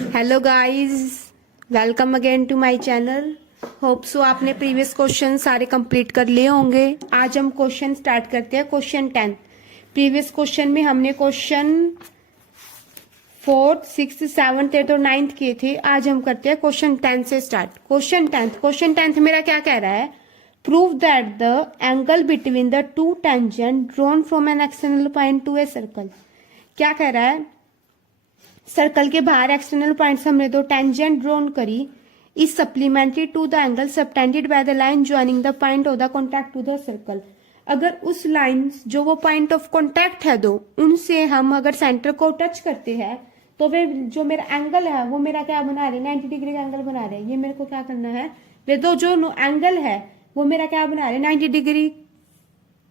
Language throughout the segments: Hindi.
Hello guys, welcome again to my channel. Hope so आपने प्रीवियस क्वेश्चन सारे कंप्लीट कर लिए होंगे। आज हम क्वेश्चन स्टार्ट करते हैं। क्वेश्चन 10। प्रीवियस क्वेश्चन में हमने question 4th, 6th, 7th, 8th और 9th किए थे। आज हम करते हैं क्वेश्चन 10 से स्टार्ट। क्वेश्चन 10 मेरा क्या कह रहा है? Prove that the angle between the two tangent drawn from N external point two a circle. क्या कह रहा है? सर्कल के बाहर एक्सटर्नल पॉइंट से हमने दो टेंजेंट ड्रॉन करी is supplementary to the angle subtended by the line joining the point of the contact to the circle. अगर उस लाइन जो वो पॉइंट ऑफ कॉन्टैक्ट है दो, उनसे हम अगर सेंटर को टच करते हैं तो वे जो मेरा एंगल है वो मेरा क्या बना रहे हैं? 90 डिग्री का एंगल बना रहे हैं। ये मेरे को क्या करना है? वे दो जो एंगल है वो मेरा क्या बना रहे हैं? 90 डिग्री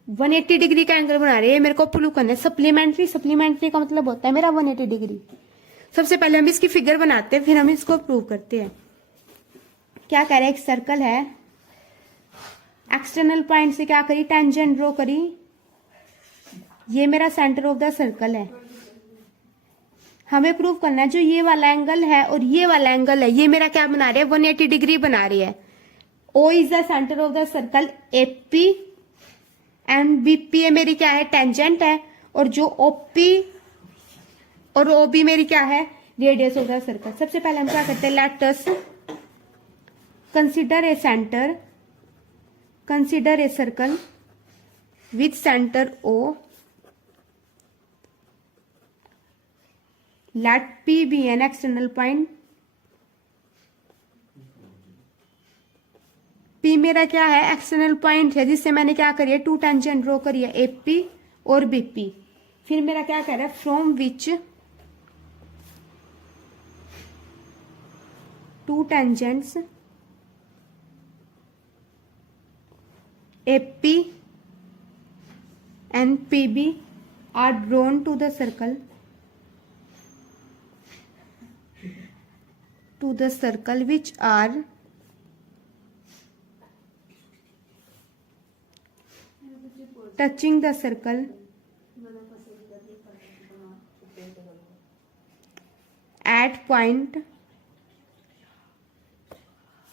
180 डिग्री का एंगल बना रहे हैं। मेरे को प्रूव करना है। सप्लीमेंट्री का मतलब होता है मेरा 180 डिग्री। सबसे पहले हम इसकी फिगर बनाते हैं, फिर हम इसको प्रूव करते हैं। क्या कह रहे हैं? एक सर्कल है, एक्सटर्नल पॉइंट से क्या करी? टेंजेंट ड्रॉ करी। ये मेरा सेंटर ऑफ द सर्कल है। हमें प्रूव करना है जो ये वाला एंगल है और ये वाला एंगल है, ये मेरा क्या बना रहे हैं? 180 डिग्री बना रही है। O is the centre of the circle, AP and BP है मेरी क्या है? टेंजेंट है। और जो OP और OB मेरी क्या है? Radius of the circle. सबसे पहले हम क्या करते हैं? Let us consider a centre, consider a circle with centre O। Let P be an external point. P मेरा क्या है? एक्सटर्नल पॉइंट है जिससे मैंने क्या करी है? टू टेंजेंट ड्रॉ करी है, AP और BP। फिर मेरा क्या कह रहा है? From which two tangents AP and PB are drawn to the circle which are touching the circle at point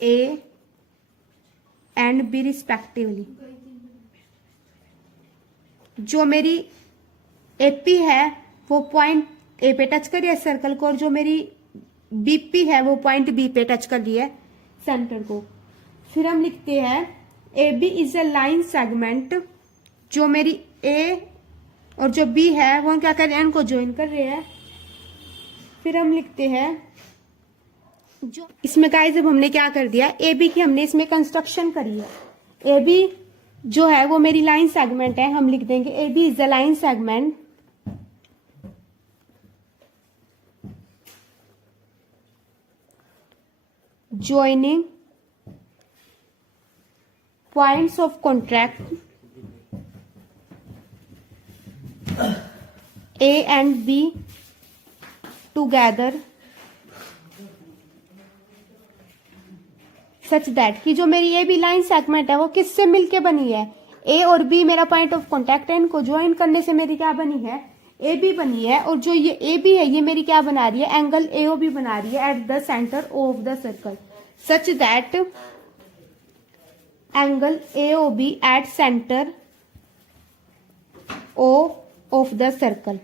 A and B respectively. जो मेरी AP है वो पॉइंट A पे टच कर रही है सर्कल को, और जो मेरी BP है वो पॉइंट B पे टच कर रही है सेंटर को। फिर हम लिखते हैं AB is a line segment. जो मेरी A और जो B है वो क्या कर रहे हैं? इनको ज्वाइन कर रहे हैं। फिर हम लिखते हैं जो इसमें गाइस अब हमने क्या कर दिया? AB की हमने इसमें कंस्ट्रक्शन करी है। AB जो है वो मेरी लाइन सेगमेंट है। हम लिख देंगे AB is the line segment joining points of contact A and B together such that कि जो मेरी ए बी लाइन सेगमेंट है वो किससे मिलके बनी है? ए और बी मेरा पॉइंट ऑफ कॉन्टैक्ट है, इनको ज्वाइन करने से मेरी क्या बनी है? ए बी बनी है। और जो ये ए बी है ये मेरी क्या बना रही है? एंगल AOB बना रही है eight the centre of the circle, such that angle AOB at centre O of the circle.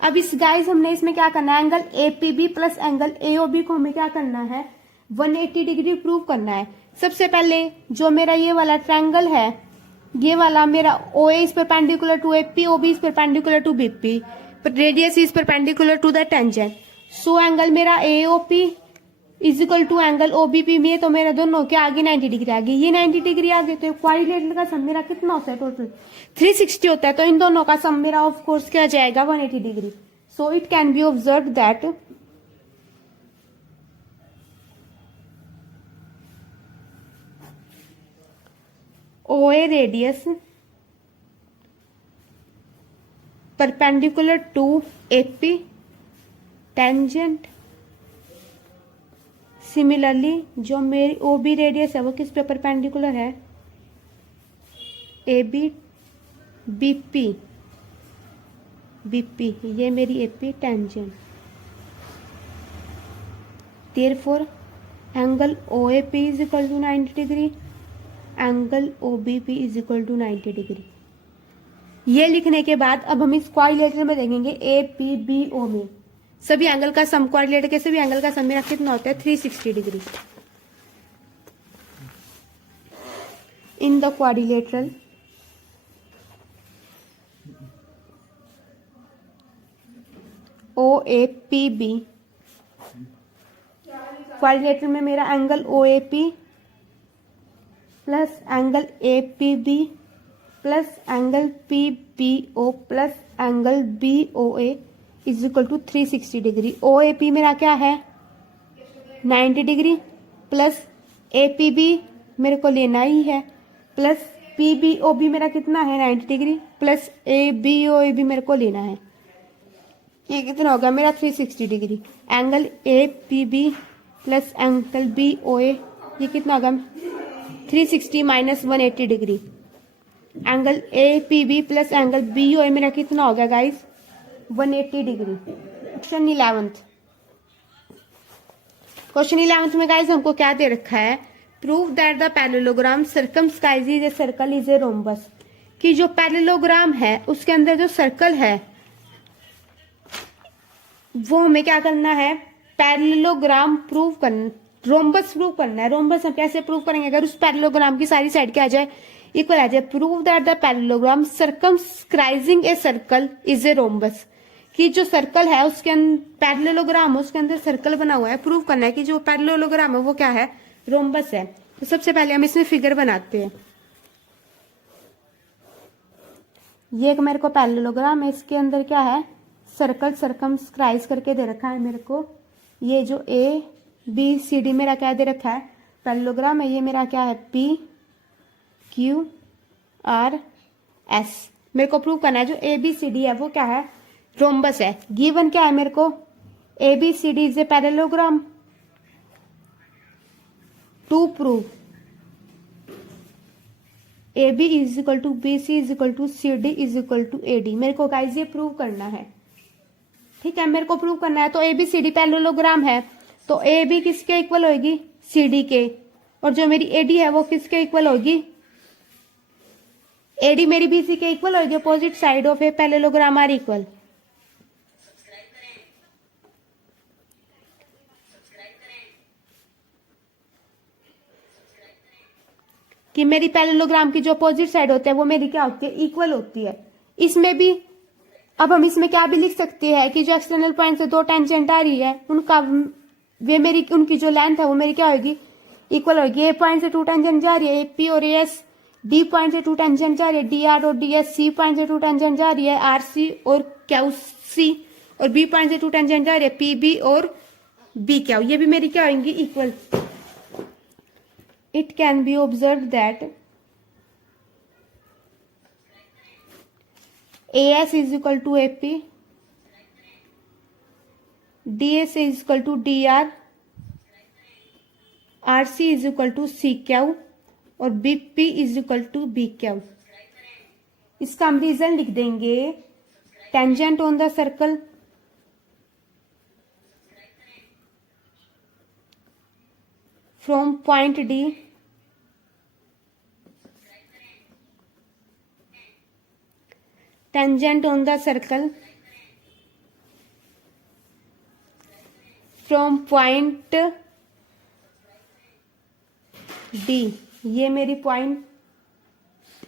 अब इस गाइस हमने इसमें क्या करना है? Angle APB plus angle AOB को हमें क्या करना है? 180 डिग्री प्रूव करना है। सबसे पहले जो मेरा ये वाला ट्रायंगल है, ये वाला मेरा OA is perpendicular to AP, OB is perpendicular to BP, radius is perpendicular to the tangent. So angle मेरा AOP is equal to angle OBP में, तो मेरा दोनों के आगे 90 डिग्री आ गई। ये 90 डिग्री आ गई तो क्वाड्रिलेटरल का सम मेरा कितना होता है? टोटल 360 होता है। तो इन दोनों का सम मेरा ऑफ कोर्स क्या जाएगा? 180 degree. So it can be observe that OA radius perpendicular to AP tangent. Similarly जो मेरी OB रेडियस है वो किस पे परपेंडिकुलर है? AB BP बीपी, ये मेरी AP tangent. Therefore angle OAP is equal to 90 degree, angle OBP is equal to 90 degree. ये लिखने के बाद अब हम इस क्वाड्रिलेटरल में देखेंगे ए पी बी ओ में सभी एंगल का सम, क्वाड्रिलेटर के सभी एंगल का सम मेरा कितना होता है 360 degree. In the quadrilateral O A P B, quadrilateral में मेरा angle O A P plus angle A P B plus angle P B O plus angle B O A is equal to 360 degree. O A P मेरा क्या है 90 degree plus A P B मेरे को लेना ही है plus P B O B मेरा कितना है 90 degree plus A B O A B मेरे को लेना है। ये कितना होगा मेरा 360 degree. Angle A P B plus angle B O A ये कितना होगा 360 minus 180 degree. Angle A P B plus angle B O A मेरा कितना होगा guys 180 degree. Question 11th, question 11th में गाइस हमको क्या दे रखा है, prove that the parallelogram circumscribes a circle is a rhombus, कि जो पैरेललोग्राम है उसके अंदर जो सर्कल है वो हमें क्या करना है, पैरेललोग्राम प्रूव करना, रोम्बस प्रूव करना है। रोम्बस हम कैसे प्रूव करेंगे, अगर उस पैरेललोग्राम की सारी साइड क्या आ जाए इक्वल आ जाए। Prove that the parallelogram circumscribing a circle is a rhombus, कि जो सर्कल है उसके अंदर पैरेललोग्राम उसके अंदर सर्कल बना हुआ है, प्रूव करना है कि जो पैरेललोग्राम है वो क्या है रोम्बस है। तो सबसे पहले हम इसमें फिगर बनाते हैं। ये एक मेरे को पैरेललोग्राम है, इसके अंदर क्या है सर्कल सर्कमस्क्राइज करके दे रखा है मेरे को। ये जो ए बी सी डी मेरा क्या दे रखा है पैरेललोग्राम है, ये मेरा क्या है पी क्यू आर एस। मेरे को प्रूव करना है जो ए बी सी डी है वो क्या है रोम्बस है। गिवन क्या है मेरे को A B C D is a parallelogram. To prove A B is equal to B C is equal to C D is equal to A D, मेरे को गाइस ये प्रूव करना है। ठीक है, मेरे को प्रूव करना है। तो A B C D parallelogram है तो ए बी किसके इक्वल होगी सी डी के, और जो मेरी ए डी है वो किसके इक्वल होगी ए डी मेरी बी सी के इक्वल होगी। Opposite side of a parallelogram are equal. कि मेरी पैरेललोग्राम की जो अपोजिट साइड होती है वो मेरी क्या होती है इक्वल होती है। इसमें भी अब हम इसमें क्या भी लिख सकते हैं कि जो एक्सटर्नल पॉइंट से दो टेंजेंट आ रही है उनका वे मेरी उनकी जो लेंथ है वो मेरी क्या होगी इक्वल होगी। ए पॉइंट से टू टेंजेंट जा रही है ए पी और एस, डी पॉइंट से टू टेंजेंट जा रही है डी आर और डी एस, सी पॉइंट से टू टेंजेंट जा रही है आर सी और क्यू सी, और बी पॉइंट से टू टेंजेंट जा रही है पी बी और बी क्यू, ये भी मेरी क्या होंगी equal. It can be observed that AS is equal to AP, DS is equal to DR, RC is equal to CQ और BP is equal to BQ। इसका हम रीजन लिख देंगे। Tangent on the circle from point D tangent on the circle from point D, ये मेरी पॉइंट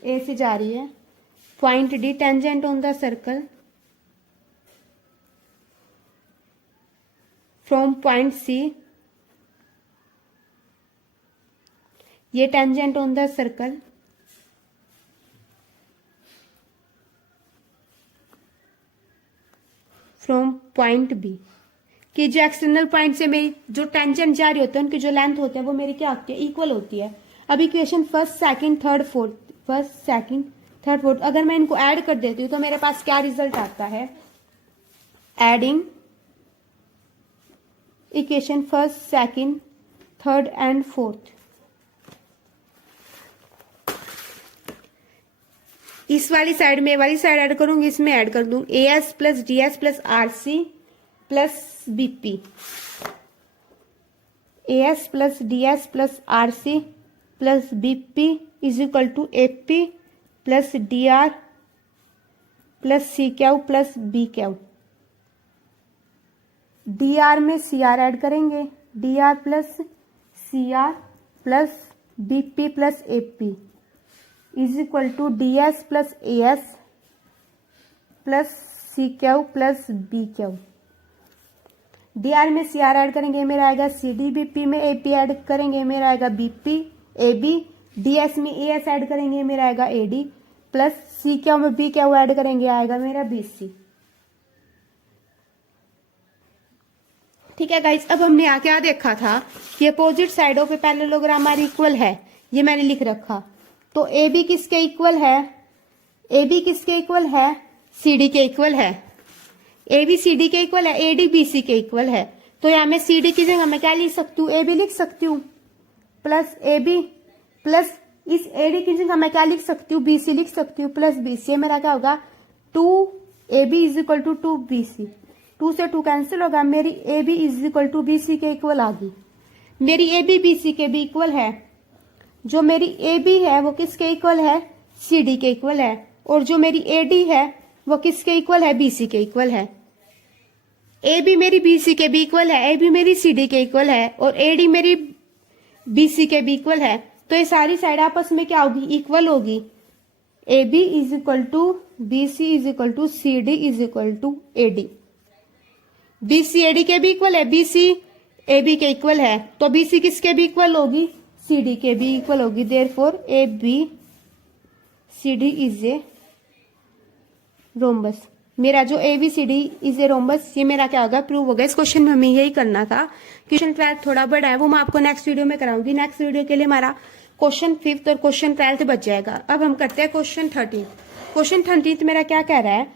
ए से जा रही है point D, tangent on the circle from point C, ये tangent on the circle from point B, कि जो एक्सटर्नल पॉइंट से मेरी जो टेंजेंट जा रही होती है उनकी जो लेंथ होती है वो मेरी क्या होती है इक्वल होती है। अब equation first second third fourth, first second third fourth अगर मैं इनको ऐड कर देती हूँ तो मेरे पास क्या रिजल्ट आता है, adding equation first second third and fourth, इस वाली साइड में वाली साइड ऐड करूंगी, इसमें ऐड कर दूं A S plus D S plus R C plus BP, A S plus D S plus R C plus BP is equal to AP plus D R plus C Q plus B Q. D R में सी आर ऐड करेंगे, D R plus C R plus BP plus AP is equal to D S plus A S plus C Q plus B Q. D R में सी आर ऐड करेंगे, मेरा आएगा सी डी, बीपी में एपी ऐड करेंगे, मेरा आएगा BP A B, D S में ए एस ऐड करेंगे, मेरा आएगा A D plus C Q में बी क्यू ऐड करेंगे, आएगा मेरा बी सी। ठीक है गाइस, अब हमने यहाँ क्या देखा था कि opposite side of a parallelogram हमारी इक्वल है, ये मैंने लिख रखा। तो ए बी किसके इक्वल है, ए बी किसके इक्वल है, सी डी के इक्वल है, ए बी सी डी के इक्वल है, ए डी बी सी के इक्वल है। तो यहाँ मैं सी डी की जगह मैं क्या लिख सकती हूँ, ए बी लिख सकती हूँ प्लस ए बी प्लस इस ए डी की जगह मैं क्या लिख सकती हूँ, बी सी लिख सकती हूँ प्लस बी सी। मेरा क्या होगा, two A B is equal to two B C, two से टू कैंसिल होगा, मेरी A B is equal to B C के इक्वल आ गई। मेरी ए बी बी सी के भी इक्वल है, जो मेरी ए बी है वो किसके इक्वल है, सी डी के इक्वल है, और जो मेरी ए डी है वो किसके इक्वल है, बी सी के इक्वल है। ए बी मेरी बी सी के भी इक्वल है, ए बी मेरी सी डी के इक्वल है, और ए डी मेरी बी सी के भी इक्वल है। तो ये सारी साइड आपस में क्या होगी, इक्वल होगी। A B is equal to B C is equal to C D is equal to A D. B C A D के भी इक्वल है, बी सी ए बी के इक्वल है, तो बी सी किसके भी इक्वल होगी, सी डी के भी इक्वल होगी। Therefore A B C D is a rhombus. मेरा जो A B C D is a rhombus, ये मेरा क्या होगा, प्रूव हो गया। इस क्वेश्चन में हमें यही करना था। क्वेश्चन 12 थोड़ा बड़ा है, वो मैं आपको नेक्स्ट वीडियो में कराऊंगी। नेक्स्ट वीडियो के लिए हमारा क्वेश्चन 5th और क्वेश्चन 12th बच जाएगा। अब हम करते हैं क्वेश्चन 13। क्वेश्चन 13 मेरा क्या कह रहा है,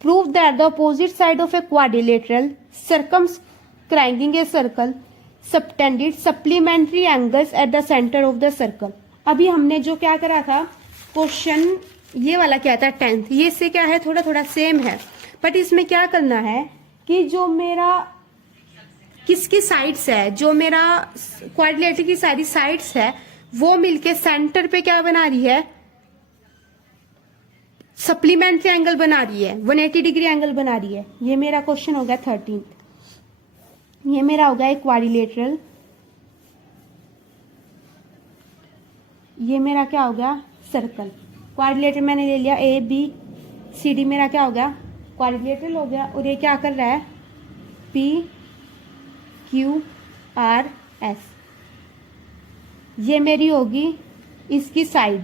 prove that the opposite side of a quadrilateral circumscribing a circle subtended supplementary angles at the center of the circle। अभी हमने जो क्या करा था, क्वेश्चन ये वाला क्या था 10th, ये से क्या है, थोड़ा थोड़ा सेम है, बट इसमें क्या करना है कि जो मेरा किसकी साइड्स है, जो मेरा क्वाड्रिलेटरल की सारी साइड्स है वो मिलके सेंटर पे क्या बना रही है, सप्लीमेंट्री एंगल बना रही है, 180 डिग्री एंगल बना रही है। ये मेरा क्वेश्चन हो गया 13। ये मेरा हो गया एक क्वाड्रिलेटरल, ये मेरा क्या हो गया, सर्कल। क्वाड्रिलेटरल मैंने ले लिया, ए बी सी डी मेरा क्या हो गया, क्वाड्रिलेटरल हो गया। और ये क्या कर रहा है, पी क्यू आर एस, ये मेरी होगी इसकी साइड,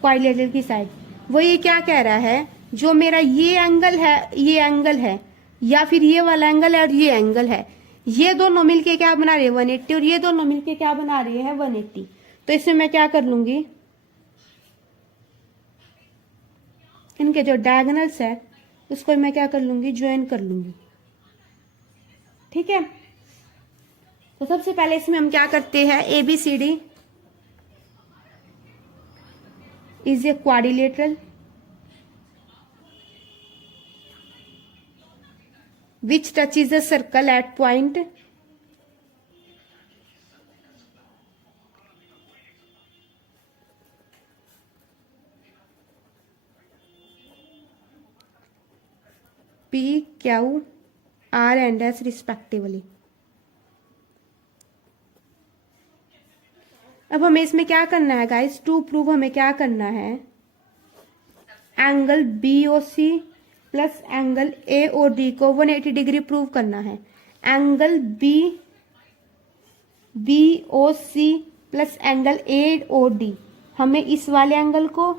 क्वाड्रिलेटरल की साइड। वो ये क्या कह रहा है, जो मेरा ये एंगल है, ये एंगल है, या फिर ये वाला एंगल है और ये एंगल है, ये दोनों मिलके क्या बना रहे हैं 180, और ये दोनों मिलके क्या बना रहे हैं 180। तो इसमें मैं क्या कर लूंगी, इनके जो डायगोनल्स है उसको मैं क्या कर लूंगी, ज्वाइन कर लूंगी। ठीक है, तो सबसे पहले इसमें हम क्या करते हैं, A B C D is a quadrilateral which touches a circle at point P, Q, R and S respectively। अब हमें इसमें क्या करना है गाइस, टू प्रूव हमें क्या करना है, angle B O C plus angle A O D को 180 डिग्री प्रूव करना है। Angle B O C plus angle A O D, हमें इस वाले एंगल को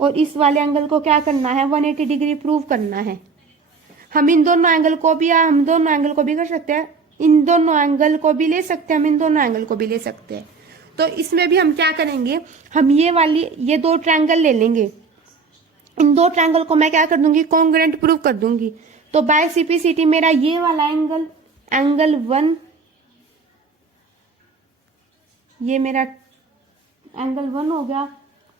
और इस वाले एंगल को क्या करना है, 180 डिग्री प्रूव करना है। हम इन दोनों एंगल को भी, हम दोनों एंगल को भी कर सकते हैं, इन दोनों एंगल को भी ले सकते हैं, हम इन दोनों एंगल को भी ले सकते हैं। तो इसमें भी हम क्या करेंगे, हम ये दो ट्रायंगल ले लेंगे, इन दो ट्रायंगल को मैं क्या कर दूंगी, कॉन्ग्रुएंट प्रूव कर दूंगी। तो बाय सीपीसीटी मेरा ये वाला एंगल, एंगल 1, ये मेरा एंगल 1 हो गया,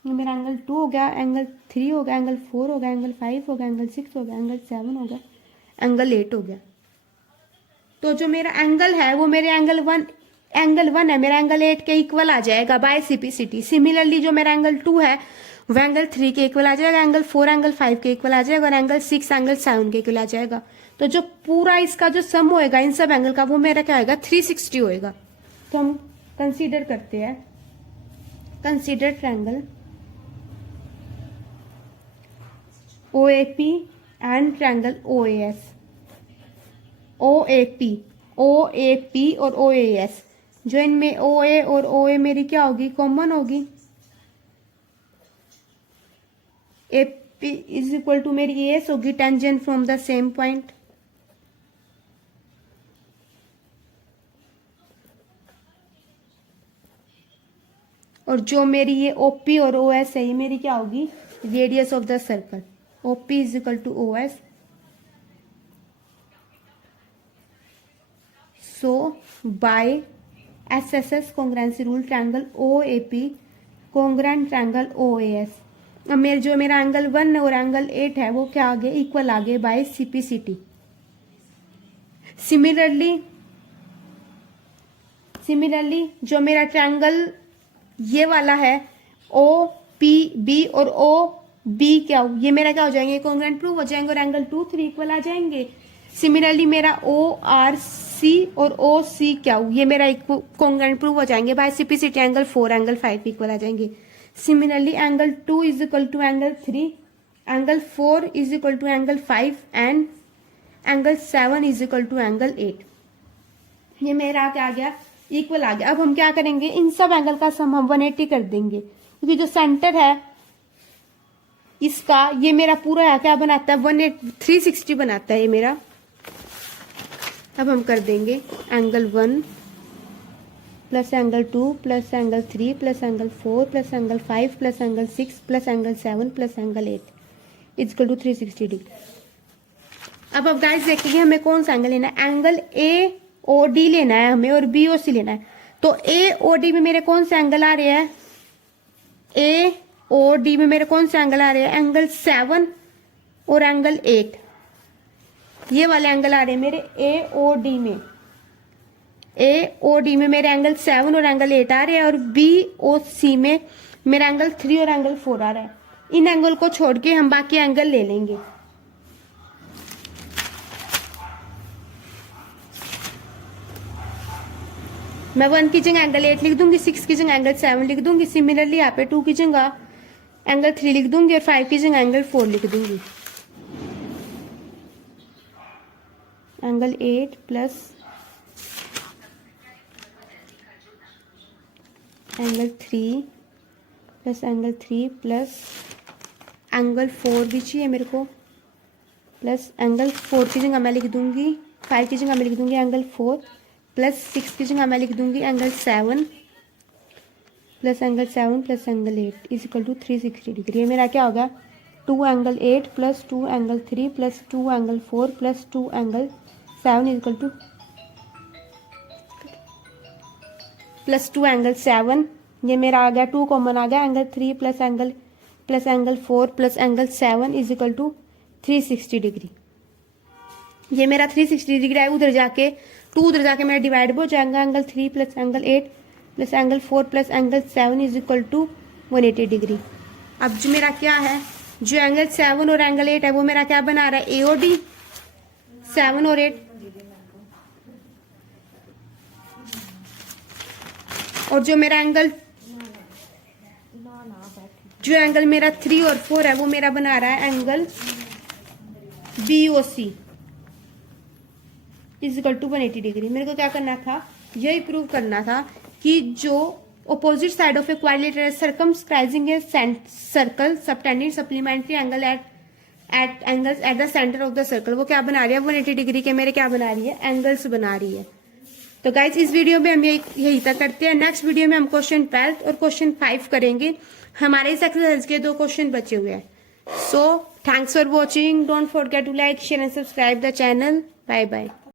ये मेरा एंगल 2 हो गया, एंगल 3 हो गया, एंगल 4 हो गया, एंगल 5 हो गया, एंगल 6 हो गया, एंगल 7 हो गया, एंगल 8 हो गया। तो जो मेरा एंगल है वो मेरे एंगल वन है, मेरा एंगल 8 के इक्वल आ जाएगा बाय सीपीसीटी। सिमिलरली जो मेरा एंगल 2 है वो एंगल 3 के इक्वल आ जाएगा, एंगल 4 एंगल 5 के इक्वल आ जाएगा, और एंगल 6 एंगल 7 के इक्वल आ जाएगा। तो जो पूरा इसका जो सम होएगा इन सब एंगल का वो मेरा क्या होएगा, 360 होएगा। तो हम कंसीडर करते हैं, consider triangle OAP and triangle OAS। OAP और OAS, जो इनमें OA और OA मेरी क्या होगी, कॉमन होगी। AP इज इक्वल टू मेरी AS होगी, tangent from the same point. और जो मेरी ये OP और OS है ये मेरी क्या होगी, radius of the circle. OP is equal to OS। So by SSS congruency rule triangle OAP congruent triangle OAS। अब मेरा एंगल 1 और एंगल 8 है वो क्या आ गए, इक्वल आ गए बाय CPCT। सिमिलरली जो मेरा ट्रायंगल ये वाला है OPB और OB क्या, ये मेरा क्या हो जाएंगे, कॉन्ग्रेंट प्रूव हो जाएंगे और एंगल 2 3 इक्वल आ जाएंगे। सिमिलरली मेरा ORC और OC क्या, ये मेरा कॉन्ग्रेंट प्रूव हो जाएंगे by CPCT. Angle 4 angle 5 equal आ जाएंगे। Similarly angle 2 is equal to angle 3, angle 4 is equal to angle 5 and angle 7 is equal to angle 8। ये मेरा क्या आ गया, इक्वल आ गया। अब हम क्या करेंगे, इन सब एंगल का सम हम 180 कर देंगे, क्योंकि जो सेंटर है इसका ये मेरा पूरा क्या बनाता है, 360 बनाता है ये मेरा। अब हम कर देंगे angle 1 plus angle 2 plus angle 3 plus angle 4 plus angle 5 plus angle 6 plus angle 7 plus angle 8 equal to 360 degree. अब गाइस देखिए हमें कौन सा एंगल लेना है, एंगल AOD लेना है हमें और BOC लेना है। तो AOD में मेरे कौन से एंगल आ रहे हैं, AOD में मेरे कौन से एंगल आ रहे हैं, एंगल 7 और एंगल 8। ये वाले एंगल आ रहे हैं मेरे AOD में मेरे एंगल 7 और एंगल 8 आ रहे हैं, और BOC में मेरा एंगल 3 और एंगल 4 आ रहा है। इन एंगल को छोड़ के हम बाकी एंगल ले लेंगे। मैं 1 की जगह एंगल 8 लिख दूंगी, 6 की जगह एंगल 7 लिख दूंगी। सिमिलरली यहाँ पे 2 की जगह एंगल 3 लिख दूंगी और 5 की जगह एंगल 4 लिख दूंगी। Angle 8 plus angle 3 plus angle 3 plus angle 4 भी चाहिए मेरे को, प्लस एंगल 4 की जगह मैं लिख दूंगी, 5 की जगह मैं लिख दूंगी एंगल 4 प्लस 6 की जगह मैं लिख दूंगी angle 7 plus angle 7 plus angle 8 is equal to 360 degree. ये मेरा क्या होगा, 2 angle 8 plus 2 angle 3 plus 2 angle 4 plus 2 angle 7 is equal to plus 2 angle 7। ये मेरा आ गया 2 कॉमन आ गया, angle 3 plus angle 4 plus angle 7 is equal to 360 degree. ये मेरा 360 डिग्री है, उधर जाके 2 उधर जाके मेरा डिवाइड हो जाएगा, angle 3 plus angle 8 plus angle 4 plus angle 7 is equal to 180 degree. अब जो मेरा क्या है, जो एंगल 7 और एंगल 8 है वो मेरा क्या बना रहा है, AOD 7 और 8। और जो मेरा एंगल मेरा 3 और 4 है वो मेरा बना रहा है angle BOC is equal to 180 degree. मेरे को क्या करना था, यही प्रूव करना था कि जो opposite side of a quadrilateral circumscribing a circle subtending supplementary angle at the centre of the circle, वो क्या बना रही है, 180 डिग्री के मेरे क्या बना रही है, एंगल्स बना रही है। तो गाइज इस वीडियो में हम यही तक करते हैं। नेक्स्ट वीडियो में हम क्वेश्चन 12 और क्वेश्चन 5 करेंगे। हमारे इस एक्सरसाइज के 2 क्वेश्चन बचे हुए हैं। So thanks for watching, don't forget to like share and subscribe the channel. Bye bye.